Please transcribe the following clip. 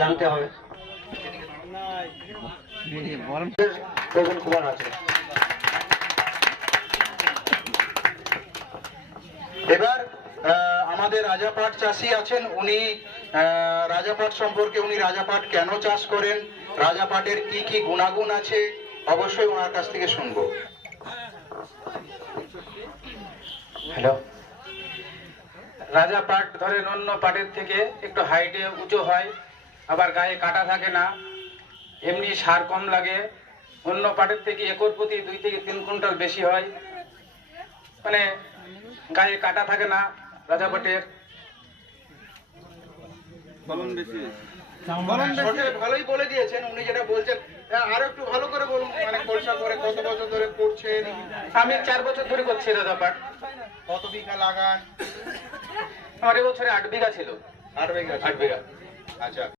জানতে হবে। প্রবীণ কুমার আছে। এবার আমাদের রাজাপাট চাষি আছেন, উনি রাজাপাট সম্পর্কে, উনি রাজাপাট কেন চাষ করেন, রাজাপাটের কি কি গুণাগুণ আছে, অবশ্যই ওনার কাছ থেকে শুনবো। হ্যালো। রাজা পাট ধরেন অন্য পাটের থেকে একটু হাইটে উঁচু হয়, আবার গায়ে কাটা থাকে না, এমনি সার কম লাগে, অন্য পাটের থেকে একর প্রতি 2 থেকে 3 কুইন্টাল বেশি হয়, মানে গায়ে কাটা থাকে না রাজা পাটের। ফলন বেশি। ভালোই বলে দিয়েছেন উনি যেটা বলছেন, আরো একটু ভালো করে বলুন, মানে খোলসা করে কত বছর ধরে করছেন? আমি 4 বছর ধরে করছি রাজা পাট। কত বিঘা লাগান? আমার এবছরে 8 বিঘা ছিল। 8 বিঘা। 8 বিঘা। আচ্ছা।